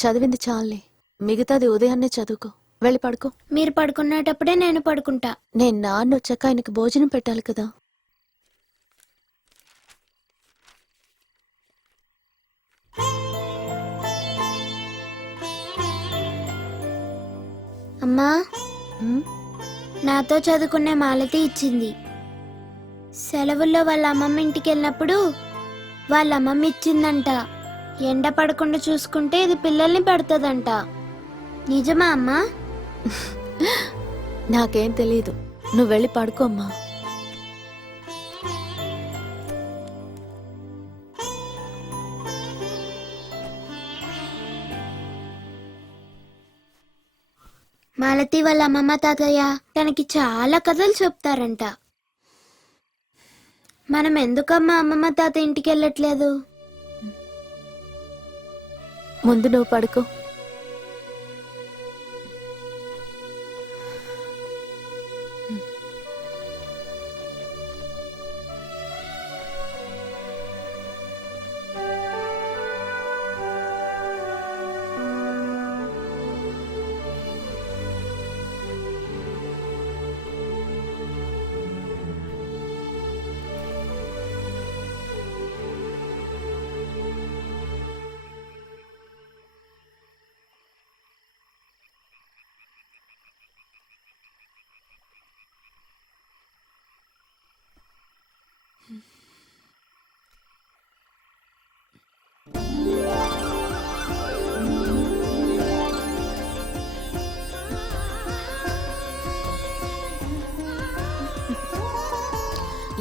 చదివింది చాలే, మిగతాది ఉదయాన్నే చదువుకో. వెళ్ళి పడుకో. మీరు పడుకునేటప్పుడే నేను పడుకుంటా. నేను నాన్న వచ్చాక ఆయనకి భోజనం పెట్టాలి కదా. అమ్మా, ఉమ్, నాతో చదువుకునే మాలతి ఇచ్చింది. సెలవుల్లో వాళ్ళ అమ్మమ్మ ఇంటికి వెళ్ళినప్పుడు వాళ్ళ అమ్మమ్మ ఇచ్చిందంట. ఎండ పడకుండా చూసుకుంటే ఇది పిల్లల్ని పెడుతుందంట. నిజమా అమ్మా? నాకేం తెలీదు. నువ్వు వెళ్ళి పడుకో అమ్మా. మాలతి వాళ్ళ అమ్మమ్మ తాతయ్య తనకి చాలా కథలు చెప్తారంట. మనం ఎందుకమ్మా అమ్మమ్మ తాత ఇంటికి వెళ్ళట్లేదు? ముందు నువ్వు పడుకో.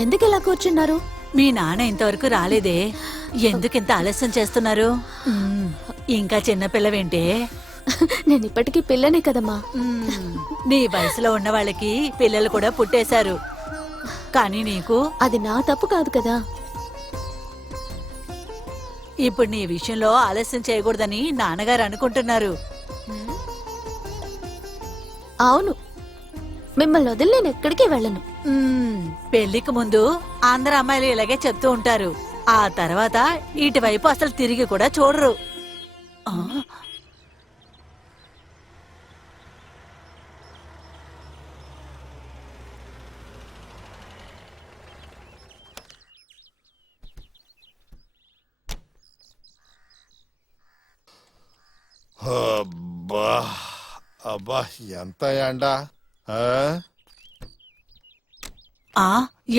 ఎందుకు ఇలా కూర్చున్నారు? మీ నాన్న ఇంతవరకు రాలేదే, ఎందుకింత ఆలస్యం చేస్తున్నారు? ఇంకా చిన్నపిల్లవేంటే? నేను ఇప్పటికీ పిల్లనే కదమ్మా. నీ వయసులో ఉన్న వాళ్ళకి పిల్లలు కూడా పుట్టేశారు, కానీ నీకు అది నా తప్పు కాదు కదా. ఇప్పుడు నీ విషయంలో ఆలస్యం చేయకూడదని నాన్నగారు అనుకుంటున్నారు. అవును, మిమ్మల్ని వదిలి నేను ఎక్కడికి వెళ్ళను. పెళ్లికి ముందు అందరు అమ్మాయిలు ఇలాగే చెప్తూ ఉంటారు, ఆ తర్వాత ఇటువైపు అసలు తిరిగి కూడా చూడరు. ఆ, అబ్బా అబ్బా, ఎంత ఎండ! ఆ,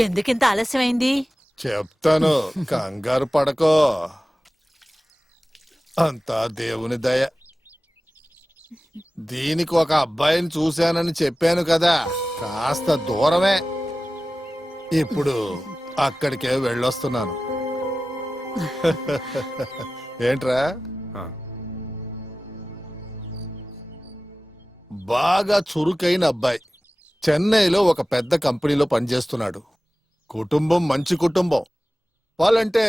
ఎందుకింత ఆలస్యమైంది? చెప్తాను, కంగారు పడకో. అంతా దేవుని దయ. దీనికి ఒక అబ్బాయిని చూశానని చెప్పాను కదా, కాస్త దూరమే. ఇప్పుడు అక్కడికే వెళ్ళొస్తున్నాను. ఏంట్రా? బాగా చురుకైన అబ్బాయి, చెన్నైలో ఒక పెద్ద కంపెనీలో పనిచేస్తున్నాడు. కుటుంబం మంచి కుటుంబం. వాళ్ళంటే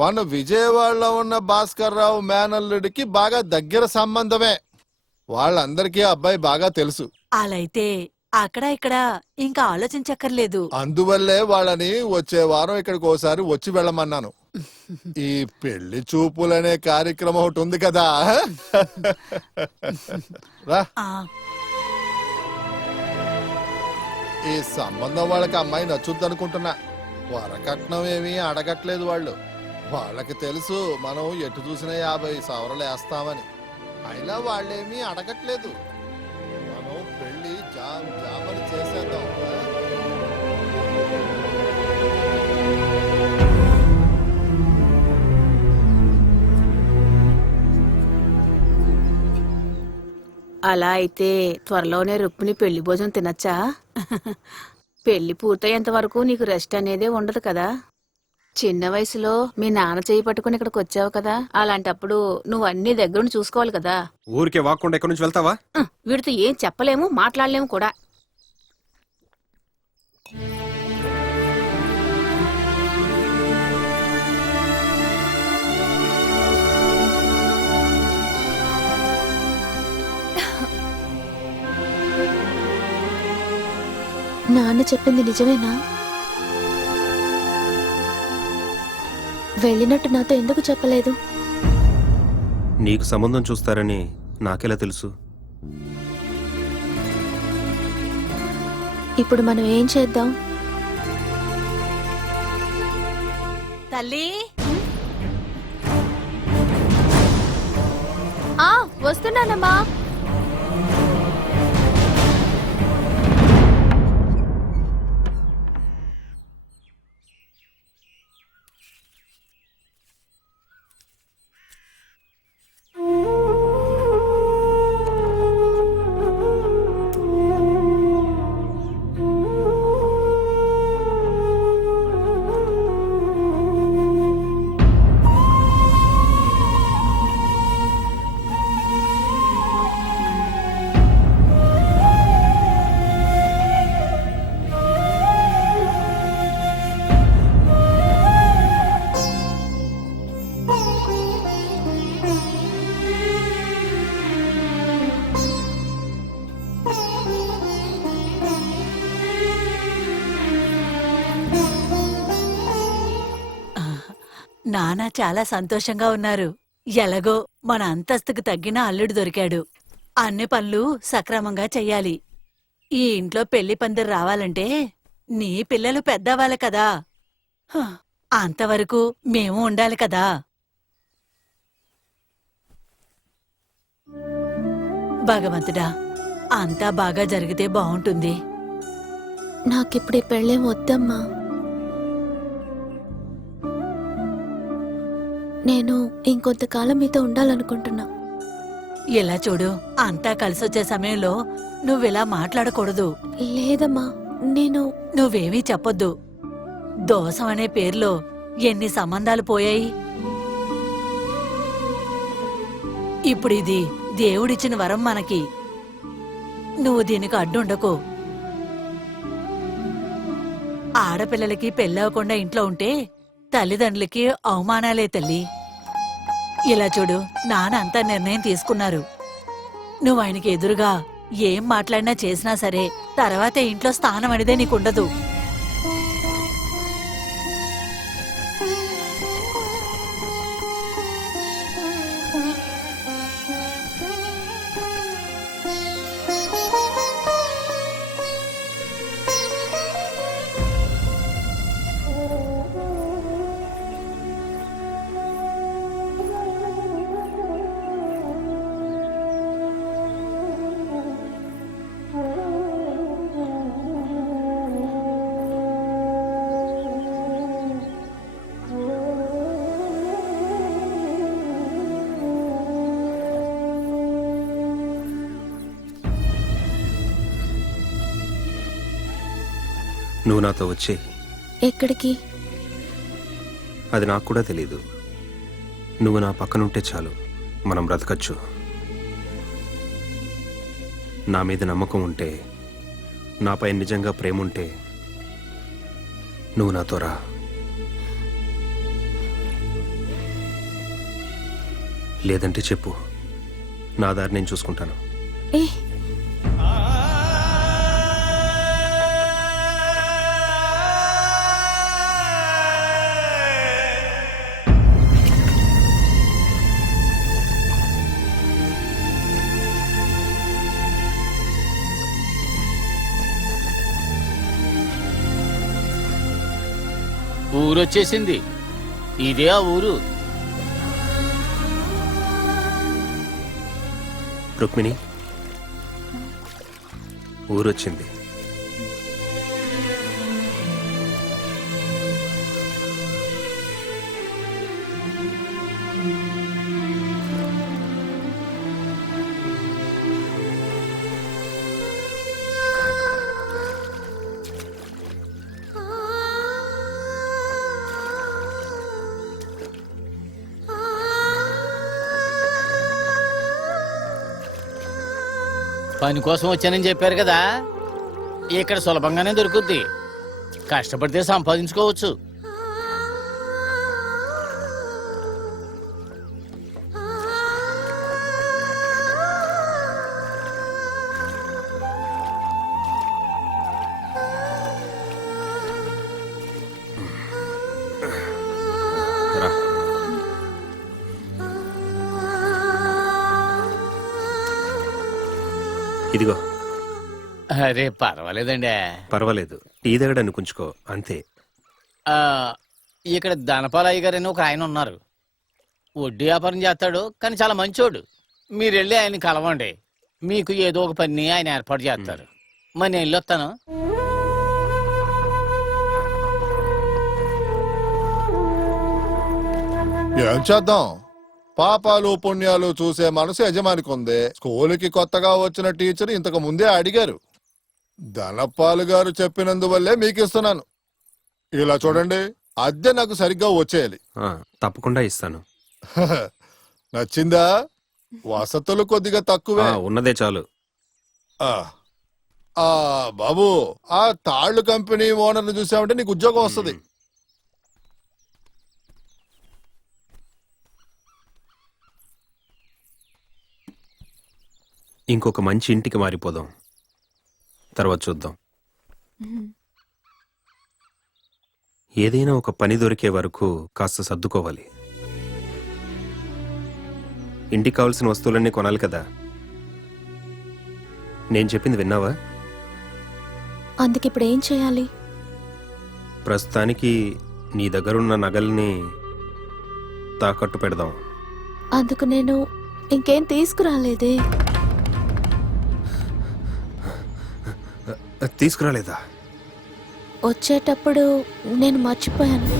మన విజయవాడలో ఉన్న భాస్కర్ రావు మేనల్లుడికి బాగా దగ్గర సంబంధమే. వాళ్ళందరికీ అబ్బాయి బాగా తెలుసు. అలాయితే అక్కడ ఇక్కడ ఇంకా ఆలోచించక్కర్లేదు. అందువల్లే వాళ్ళని వచ్చే వారం ఇక్కడికి ఓసారి వచ్చి వెళ్ళమన్నాను. ఈ పెళ్లి చూపులనే కార్యక్రమం ఒకటి ఉంది కదా. రా, ఆ, ఈ సంబంధం వాళ్ళకి అమ్మాయి నచ్చుద్ది అనుకుంటున్నా. వరకట్నం ఏమీ అడగట్లేదు వాళ్ళు. వాళ్ళకి తెలుసు మనం ఎటు చూసినా 50 సవరలు వేస్తామని. అయినా వాళ్ళేమీ అడగట్లేదు. మనం పెళ్లి జామని చేసేద్దాం. అలా అయితే త్వరలోనే రుక్మిణి పెళ్లి భోజనం తినచ్చా? పెళ్లి పూర్తయ్యేంత వరకు నీకు రెస్ట్ అనేదే ఉండదు కదా. చిన్న వయసులో మీ నాన్న చేయి పట్టుకుని ఇక్కడికి వచ్చావు కదా, అలాంటప్పుడు నువ్వు అన్ని దగ్గరుండి చూసుకోవాలి కదా. ఊరికే వాక్కుండా ఎక్కడి నుంచి వెళ్తావా? వీడితో ఏం చెప్పలేము, మాట్లాడలేము కూడా. నాన్న చెప్పింది నిజమేనా? వెళ్ళినట్టు నాతో ఎందుకు చెప్పలేదు? నీకు సంబంధం చూస్తారని నాకెలా తెలుసు? ఇప్పుడు మనం ఏం చేద్దాం? తల్లి వస్తున్నానమ్మా. నాన్న చాలా సంతోషంగా ఉన్నారు. ఎలాగో మన అంతస్తుకు తగ్గిన అల్లుడు దొరికాడు. అన్ని పనులు సక్రమంగా చెయ్యాలి. ఈ ఇంట్లో పెళ్లి పందిరి రావాలంటే నీ పిల్లలు పెద్దవాళ్ళే కదా. హ, అంతవరకు మేము ఉండాలి కదా. భగవంతుడా, అంతా బాగా జరిగితే బావుంటుంది. నాకిప్పుడు ఈ పెళ్ళేం వద్దమ్మా. నేను ఇంకొంతకాలం మీతో ఉండాలనుకుంటున్నా. ఇలా చూడు, అంతా కలిసొచ్చే సమయంలో నువ్విలా మాట్లాడకూడదు. లేదమ్మా, నేను నువ్వేమీ చెప్పొద్దు. దోసం అనే పేర్లో ఎన్ని సంబంధాలు పోయాయి. ఇప్పుడిది దేవుడిచ్చిన వరం మనకి. నువ్వు దీనికి అడ్డుండకు. ఆడపిల్లలకి పెళ్ళవకుండా ఇంట్లో ఉంటే తల్లిదండ్రులకి అవమానాలే తల్లి. ఇలా చూడు, నాన్న అంతా నిర్ణయం తీసుకున్నారు. నువ్వు ఆయనకి ఎదురుగా ఏం మాట్లాడినా చేసినా సరే తర్వాత ఇంట్లో స్థానం అనేదే నీకుండదు. నువ్వు నాతో వచ్చే. ఎక్కడికి? అది నాకు కూడా తెలీదు. నువ్వు నా పక్కనుంటే చాలు, మనం బ్రతకచ్చు. నా మీద నమ్మకం ఉంటే, నాపై నిజంగా ప్రేమ ఉంటే నువ్వు నాతో రా. లేదంటే చెప్పు, నా దారి నేను చూసుకుంటాను. ఏ ఊరొచ్చేసింది. ఇదే ఆ ఊరు. రుక్మిణి, ఊరొచ్చింది. పని కోసం వచ్చానని చెప్పారు కదా, ఇక్కడ సులభంగానే దొరుకుద్ది. కష్టపడితే సంపాదించుకోవచ్చు. రా. ఇదిగో అరే పర్వాలేదండి. పర్వాలేదు, టీ దగ్గడానికి ఉంచుకో అంతే. ఆ, ఇక్కడ ధనపాలయ్య గారని ఒక ఆయన ఉన్నారు. వడ్డీ వ్యాపారం చేస్తాడు, కానీ చాలా మంచోడు. మీరు వెళ్ళి ఆయన కలవండి, మీకు ఏదో ఒక పని ఆయన ఏర్పాటు చేస్తారు. మరి నేను వెళ్ళొస్తాను. ఏం చేద్దాం, పాపాలు పుణ్యాలు చూసే మనసు యజమానికి ఉంది. స్కూలుకి కొత్తగా వచ్చిన టీచర్ ఇంతకు ముందే అడిగారు. ధనపాలు గారు చెప్పినందువల్లే మీకు ఇస్తున్నాను. ఇలా చూడండి, అద్దె నాకు సరిగ్గా వచ్చేయాలి. తప్పకుండా ఇస్తాను. నచ్చిందా? వసతులు కొద్దిగా తక్కువే. ఉన్నదే చాలు. బాబు, ఆ తాళ్లు కంపెనీ ఓనర్ని చూసామంటే నీకు ఉద్యోగం వస్తుంది. ఇంకొక మంచి ఇంటికి మారిపోదాం, తర్వాత చూద్దాం. ఏదైనా ఒక పని దొరికే వరకు కాస్త సర్దుకోవాలి. ఇంటికి కావాల్సిన వస్తువులన్నీ కొనాలి కదా. నేను చెప్పింది విన్నావా? అందుకిప్పుడు ఏం చేయాలి? ప్రస్తుతానికి నీ దగ్గరున్న నగల్ని తాకట్టు పెడదాం. అందుకు నేను ఇంకేం తీసుకురాలేదే. తీసుకురాలేదా? వచ్చేటప్పుడు నేను మర్చిపోయాను.